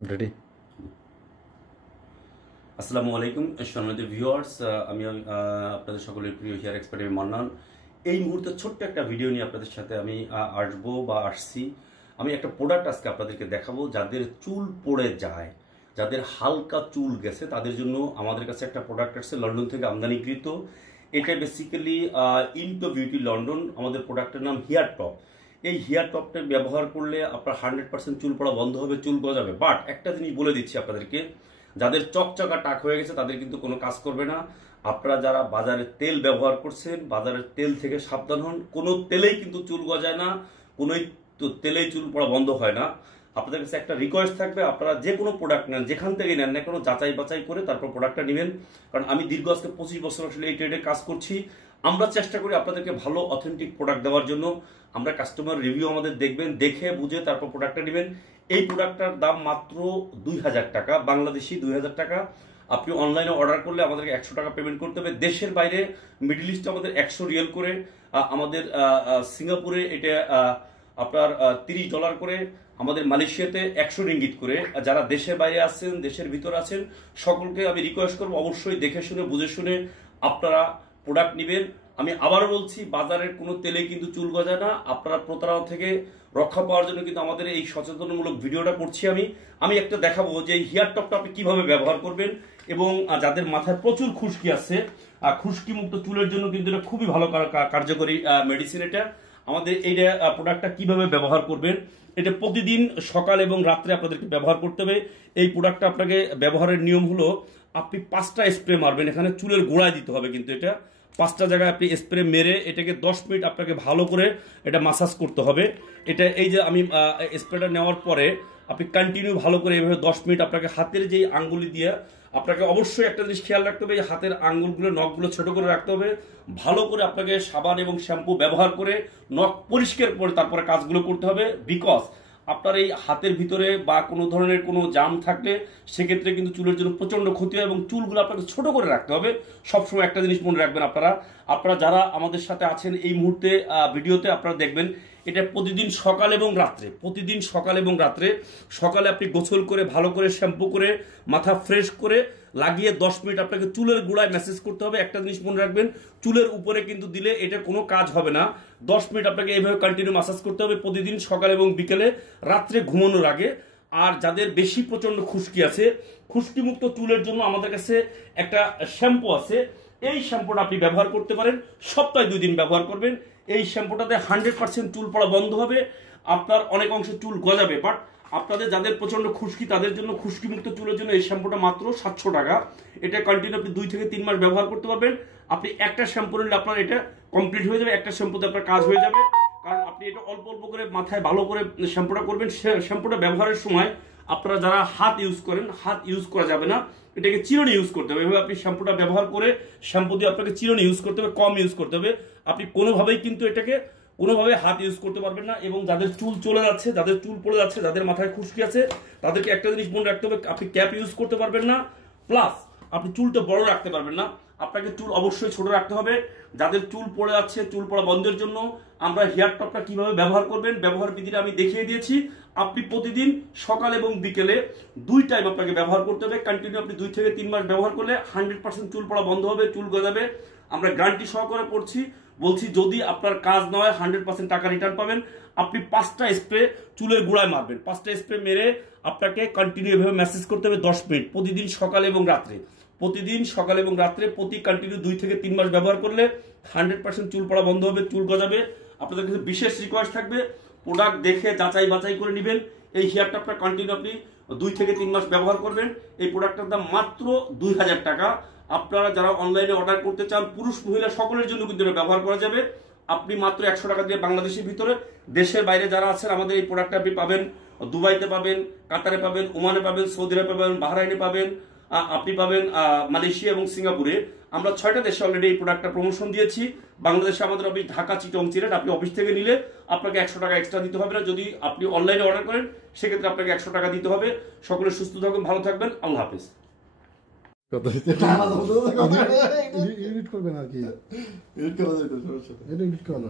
Ready. আসসালামু আলাইকুম সম্মানিত ভিউয়ার্স, আমি আপনাদের সকলের প্রিয় হেয়ার এক্সপার্ট মান্নান। এই মুহূর্তে ছোট্ট একটা ভিডিও নিয়ে আপনাদের সাথে আমি আসছি। আমি একটা প্রোডাক্ট আজকে আপনাদেরকে দেখাবো। যাদের চুল পড়ে যায়, যাদের হালকা চুল গেছে, তাদের জন্য আমাদের কাছে একটা প্রোডাক্ট আসছে লন্ডন থেকে আমদানিকৃত। এটা বেসিক্যালি ইনটো বিউটি লন্ডন। আমাদের প্রোডাক্টের নাম হেয়ার টপ। এই হেয়ার টপটা ব্যবহার করলে আপনার 100% চুল পড়া বন্ধ হবে, চুল গজাবে। বাট একটা জিনিস বলে দিচ্ছি আপনাদেরকে, যাদের চকচকা টাক হয়ে গেছে তাদের কিন্তু কোনো কাজ করবে না। আপনারা যারা বাজারের তেল ব্যবহার করছেন, বাজারের তেল থেকে সাবধান হন। কোনো তেলেই কিন্তু চুল গজায় না, কোনো তেলেই চুল পড়া বন্ধ হয় না। আপনাদের কাছে একটা রিকোয়েস্ট থাকবে, আপনারা যে কোনো প্রোডাক্ট নেন, যেখান থেকে নেন না কোনো যাচাই বাছাই করে তারপর প্রোডাক্টটা নেবেন। কারণ আমি দীর্ঘ আজকে 25 বছর আসলে এই ট্রেডে কাজ করছি। আমরা চেষ্টা করি আপনাদেরকে ভালো অথেন্টিক প্রোডাক্ট দেওয়ার জন্য। আমরা কাস্টমার রিভিউ আমাদের দেখবেন, দেখে বুঝে তারপর প্রোডাক্টটা নেবেন। এই প্রোডাক্টটার দাম মাত্র 2000 টাকা, বাংলাদেশি 2000 টাকা। আপনি অনলাইনে অর্ডার করলে আমাদেরকে 100 টাকা পেমেন্ট করতে হবে। দেশের বাইরে মিডল ইস্টে আমাদের 100 রিয়াল করে, আমাদের সিঙ্গাপুরে এটা আপনার $30 করে, আমাদের মালয়েশিয়াতে 100 রিঙ্গিত করে। যারা দেশের বাইরে আছেন, দেশের ভিতরে আছেন, সকলকে আমি রিকোয়েস্ট করবো অবশ্যই দেখে শুনে বুঝে শুনে আপনারা প্রোডাক্ট নেবেন। আমি আবারও বলছি, বাজারের কোনো তেলে কিন্তু চুল গজায় না। আপনারা প্রতারণা থেকে রক্ষা পাওয়ার জন্য কিন্তু আমাদের এই সচেতনমূলক ভিডিওটা করছি। আমি একটা দেখাবো যে এই হেয়ার টপটা আপনি কিভাবে ব্যবহার করবেন। এবং যাদের মাথায় প্রচুর খুশকি আছে, খুশকি মুক্ত চুলের জন্য কিন্তু এটা খুবই ভালো কার্যকরী মেডিসিন। এটা আমাদের এইটা প্রোডাক্টটা কিভাবে ব্যবহার করবেন, এটা প্রতিদিন সকাল এবং রাত্রে আপনাদেরকে ব্যবহার করতে হবে। এই প্রোডাক্টটা আপনাকে ব্যবহারের নিয়ম হলো, আপনি 5টা স্প্রে মারবেন। এখানে চুলের গোড়ায় দিতে হবে, কিন্তু এটা 5টা জায়গায় আপনি স্প্রে মেরে এটাকে 10 মিনিট আপনাকে ভালো করে এটা মাসাজ করতে হবে। এটা এই যে আমি স্প্রেটা নেওয়ার পরে আপনি কন্টিনিউ ভালো করে এইভাবে 10 মিনিট আপনাকে হাতের যেই আঙ্গুলি দিয়ে আপনাকে অবশ্যই একটা জিনিস খেয়াল রাখতে হবে, হাতের আঙ্গুলগুলো, নখগুলো ছোট করে রাখতে হবে। ভালো করে আপনাকে সাবান এবং শ্যাম্পু ব্যবহার করে নখ পরিষ্কার করে তারপরে কাজগুলো করতে হবে। বিকজ আপনার এই হাতের ভিতরে বা কোনো ধরনের কোনো জাম থাকলে সেক্ষেত্রে কিন্তু চুলের জন্য প্রচন্ড ক্ষতি হয় এবং চুলগুলো আপনাকে ছোট করে রাখতে হবে। সবসময় একটা জিনিস মনে রাখবেন, আপনারা যারা আমাদের সাথে আছেন এই মুহূর্তে ভিডিওতে, আপনারা দেখবেন এটা প্রতিদিন সকাল এবং রাত্রে। সকালে আপনি গোসল করে ভালো করে শ্যাম্পু করে মাথা ফ্রেশ করে লাগিয়ে 10 মিনিট আপনাকে চুলের গোড়ায় ম্যাসেজ করতে হবে। একটা জিনিস মনে রাখবেন, চুলের উপরে কিন্তু দিলে এটা কোনো কাজ হবে না। 10 মিনিট আপনাকে এইভাবে কন্টিনিউ ম্যাসাজ করতে হবে প্রতিদিন সকাল এবং বিকেলে, রাত্রে ঘুমানোর আগে। আর যাদের বেশি প্রচন্ড খুশকি আছে, খুশকি মুক্ত চুলের জন্য আমাদের কাছে একটা শ্যাম্পু আছে। এই শ্যাম্পুটা আপনি ব্যবহার করতে পারেন, সপ্তাহে 2 দিন ব্যবহার করবেন। এই শ্যাম্পুটাতে 100% চুল পড়া বন্ধ হবে, আপনার অনেক অংশে চুল গজাবে। বাট আপনাদের যাদের প্রচন্ড খুশকি, তাদের জন্য খুশকি মুক্ত চুলের জন্য এই শ্যাম্পুটা মাত্র 700 টাকা। এটা কন্টিনিউ আপনি 2 থেকে 3 মাস ব্যবহার করতে পারবেন। আপনি একটা শ্যাম্পু নিলে আপনার এটা কমপ্লিট হয়ে যাবে, একটা শ্যাম্পুতে আপনার কাজ হয়ে যাবে। কারণ আপনি এটা অল্প অল্প করে মাথায় ভালো করে শ্যাম্পুটা করবেন। শ্যাম্পুটা ব্যবহারের সময় আপনারা যারা হাত ইউজ করেন, হাত ইউজ করা যাবে না, এটাকে চিরুনি ইউজ করতে হবে। এভাবে আপনি শ্যাম্পুটা ব্যবহার করে শ্যাম্পু দিয়ে আপনাকে চিরুনি ইউজ করতে হবে, কম ইউজ করতে হবে। আপনি কোনোভাবেই কিন্তু এটাকে কোনোভাবে হাত ইউজ করতে পারবেন না। এবং যাদের চুল চলে যাচ্ছে, যাদের চুল পড়ে যাচ্ছে, যাদের মাথায় খুশকি আছে, তাদেরকে একটা জিনিস মনে রাখতে হবে, আপনি ক্যাপ ইউজ করতে পারবেন না, প্লাস আপনি চুলটা বড় রাখতে পারবেন না। আপনাকে চুল অবশ্যই ছোট রাখতে হবে। যাদের চুল পড়ে যাচ্ছে, চুল পড়া বন্ধের জন্য আমরা হেয়ার টপটা কিভাবে ব্যবহার করবেন, ব্যবহার বিধিটা আমি দেখিয়ে দিয়েছি। আপনি প্রতিদিন সকাল এবং বিকেলে 2 টাইম আপনাকে ব্যবহার করতে হবে। কন্টিনিউ আপনি 2 থেকে 3 মাস ব্যবহার করলে 100% চুল পড়া বন্ধ হবে, চুল গজাবে। আমরা গ্যারান্টি সহকারে বলছি, যদি আপনার কাজ না হয় 100% টাকা রিটার্ন পাবেন। আপনি 5টা স্প্রে চুলের গোড়ায় মারবেন, 5টা স্প্রে মেরে আপনাকে কন্টিনিউ এভাবে ম্যাসেজ করতে হবে 10 মিনিট প্রতিদিন সকাল এবং রাত্রে। প্রতি কন্টিনিউ 2 থেকে 3 মাস ব্যবহার করলে 100% চুল পড়া বন্ধ হবে, চুল গজাবে। আপনাদের কাছে বিশেষ রিকোয়েস্ট থাকবে, প্রোডাক্ট দেখে যাচাই বাছাই করে নেবেন। এই হেয়ার টপটা কন্টিনিউ আপনি 2 থেকে 3 মাস ব্যবহার করবেন। এই প্রোডাক্টটার দাম মাত্র 2000 টাকা। আপনারা যারা অনলাইনে অর্ডার করতে চান, পুরুষ মহিলা সকলের জন্য কিন্তু এটা ব্যবহার করা যাবে। আপনি মাত্র 100 টাকা দিয়ে বাংলাদেশের ভিতরে, দেশের বাইরে যারা আছেন আমাদের এই প্রোডাক্টটা আপনি পাবেন দুবাইতে পাবেন, কাতারে পাবেন, ওমানে পাবেন, সৌদি আরবে পাবেন, বাহরাইনে পাবেন, আপনি পাবেন মালয়েশিয়া এবং সিঙ্গাপুরে। আমরা 6টা দেশে অলরেডি এই প্রোডাক্টটা প্রমোশন দিয়েছি। বাংলাদেশে আমাদের অফিস ঢাকা, চিটং, সিলেট। আপনি অফিস থেকে নিলে আপনাকে 100 টাকা এক্সট্রা দিতে হবে না। যদি আপনি অনলাইনে অর্ডার করেন সেক্ষেত্রে আপনাকে 100 টাকা দিতে হবে। সকলে সুস্থ থাকবেন, ভালো থাকবেন, আল্লাহ হাফেজ। এডিট করবেন আর কি, এডিট করা যায় তো সমস্যা, এডিট করা